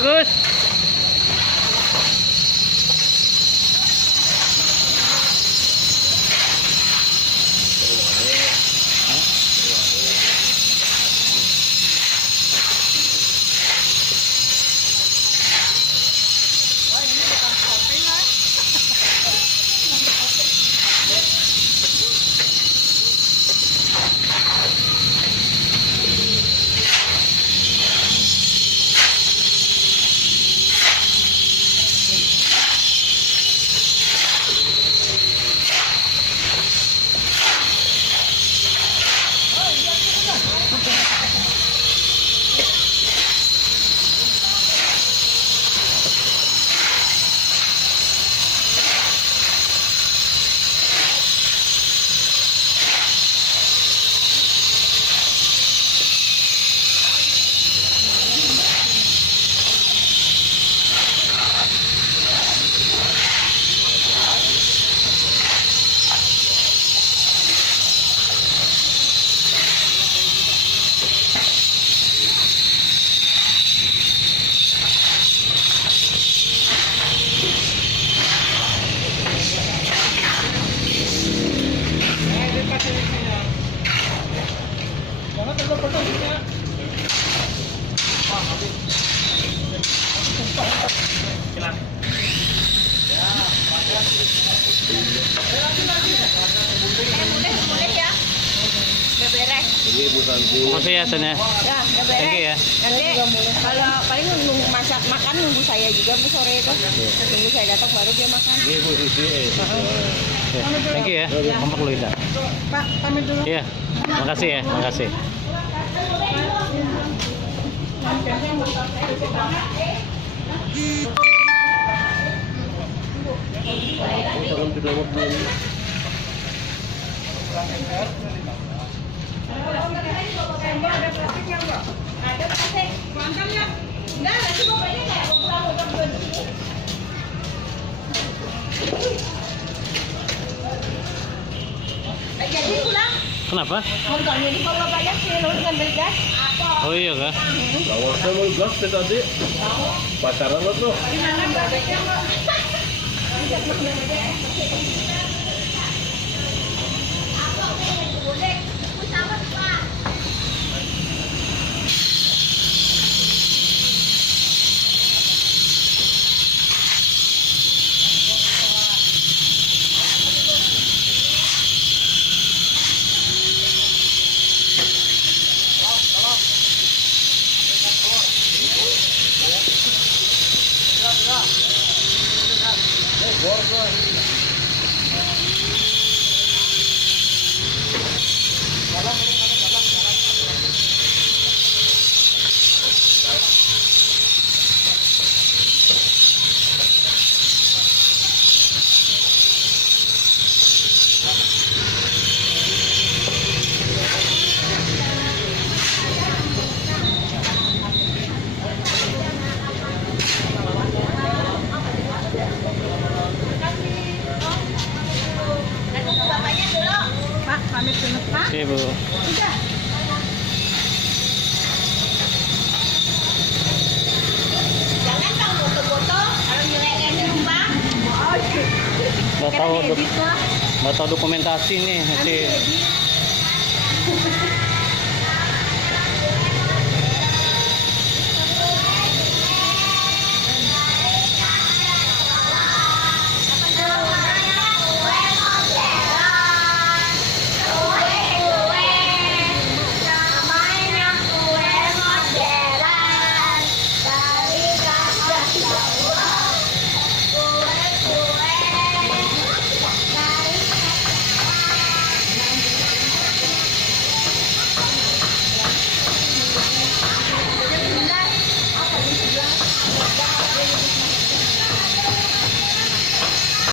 Yuk Gus. Makasih ya San ya. Ya, Thank you ya. Nanti kalau paling nunggu masak makan nunggu saya juga sore itu. Nunggu saya datang baru dia makan. Thank you ya. Kompak lu Ida. Pak, pamit dulu. Iya. Makasih ya, makasih. Ada plastiknya enggak? Ada plastik. Mantannya. Enggak, nanti bapaknya enggak pulang. Jadi pulang. Kenapa? Motornya di bawah bapaknya sih lu ngambil gas. Oh iya kah? Kalau saya mau gas tadi pacaran lo tuh. Gimana bapaknya? Pak, pamit dulu, Pak. Iya Bu. Udah. Jangan Bang foto-foto kalau nilainya numpang. Nggak tahu dokumentasi nih nanti.